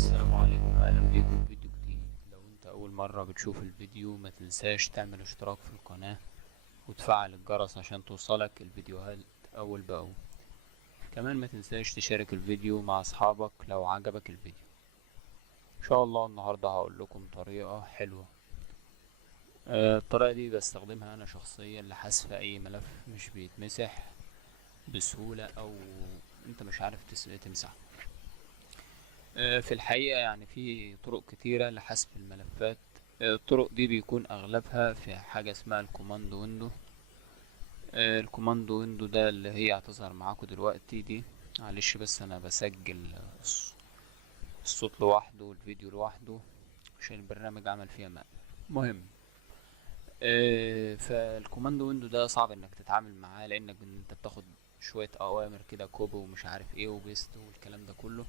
السلام عليكم، اهلا بيكم في فيديو جديد. لو انت اول مرة بتشوف الفيديو ما تنساش تعمل اشتراك في القناة وتفعل الجرس عشان توصلك الفيديوهات اول باول. كمان ما تنساش تشارك الفيديو مع اصحابك لو عجبك الفيديو. ان شاء الله النهاردة هقول لكم طريقة حلوة. الطريقة دي بستخدمها انا شخصيا لحذف اي ملف مش بيتمسح بسهولة او انت مش عارف تمسحه. في الحقيقة يعني في طرق كتيرة لحذف الملفات. الطرق دي بيكون أغلبها في حاجة اسمها الكوماند ويندو. الكوماند ويندو ده اللي هي هتظهر معاكم دلوقتي دي. معلش بس أنا بسجل الصوت لوحده والفيديو لوحده عشان البرنامج عمل فيها مقلب. مهم. فالكوماند ويندو ده صعب انك تتعامل معاه لانك انت بتاخد شوية اوامر كده كوبي ومش عارف ايه وبيست والكلام ده كله.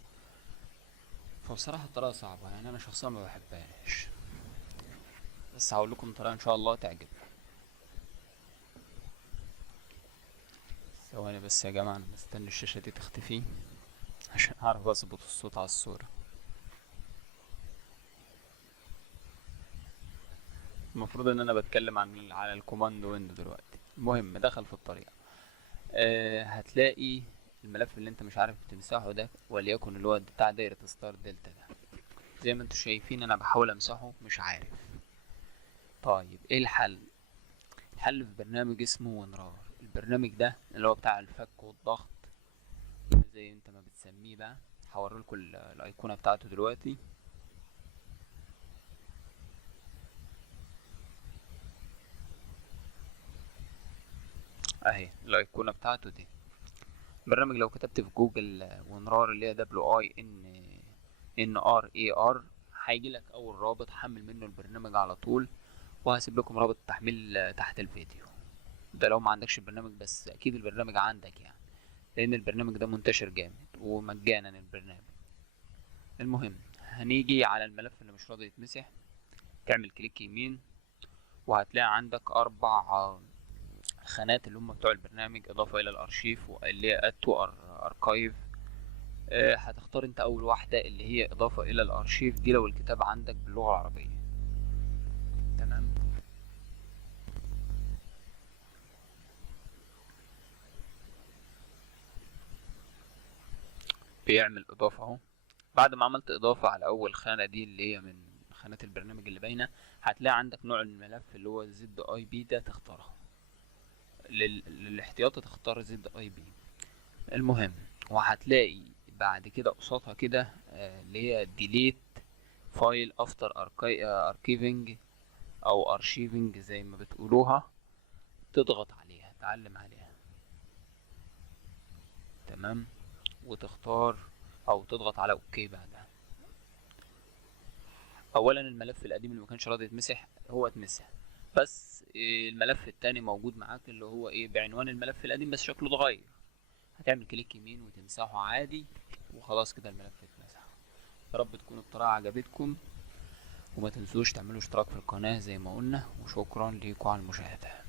فبصراحة الطريقة صعبة، يعني انا شخصيا ما بحبهاش، بس هقول لكم طريقة ان شاء الله تعجبكم. ثواني بس يا جماعة، انا مستني الشاشة دي تختفي عشان اعرف اظبط الصوت على الصورة. المفروض ان انا بتكلم على الكوماند ويندو دلوقتي. المهم دخل في الطريقة. هتلاقي الملف اللي انت مش عارف تمسحه ده، وليكن اللي هو بتاع دايرة ستار دلتا ده. زي ما انتوا شايفين انا بحاول امسحه مش عارف. طيب ايه الحل؟ الحل في برنامج اسمه ونرار. البرنامج ده اللي هو بتاع الفك والضغط زي انت ما بتسميه بقى. هوريلكوا الايقونة بتاعته دلوقتي اهي. الايقونة بتاعته دي برنامج لو كتبت في جوجل ونرار اللي هي WINRAR هيجي لك اول رابط حمل منه البرنامج على طول. وهسيب لكم رابط التحميل تحت الفيديو ده لو ما عندكش البرنامج، بس اكيد البرنامج عندك يعني، لان البرنامج ده منتشر جامد ومجانا البرنامج. المهم هنيجي على الملف اللي مش راضي يتمسح، تعمل كليك يمين وهتلاقي عندك 4 خانات اللي هم بتوع البرنامج: اضافة الى الارشيف واللي هي اد تو اركايف. هتختار انت اول واحدة اللي هي اضافة الى الارشيف دي لو الكتاب عندك باللغة العربية. تمام. بيعمل اضافة اهو. بعد ما عملت اضافة على اول خانة دي اللي هي من خانات البرنامج اللي باينة، هتلاقي عندك نوع الملف اللي هو ZIP ده تختارها. للاحتياطي تختار ZIP. المهم وهتلاقي بعد كده قصادها كده اللي هي delete file after archiving او archiving زي ما بتقولوها. تضغط عليها، تعلم عليها. تمام. وتختار او تضغط على اوكي بعدها. اولا الملف القديم اللي مكانش راضي يتمسح هو اتمسح، بس الملف التاني موجود معاك اللي هو ايه بعنوان الملف القديم بس شكله اتغير. هتعمل كليك يمين وتمسحه عادي وخلاص كده الملف اتمسح. يا رب تكون الطريقة عجبتكم، وما تنسوش تعملوا اشتراك في القناة زي ما قلنا، وشكرا ليكم على المشاهدة.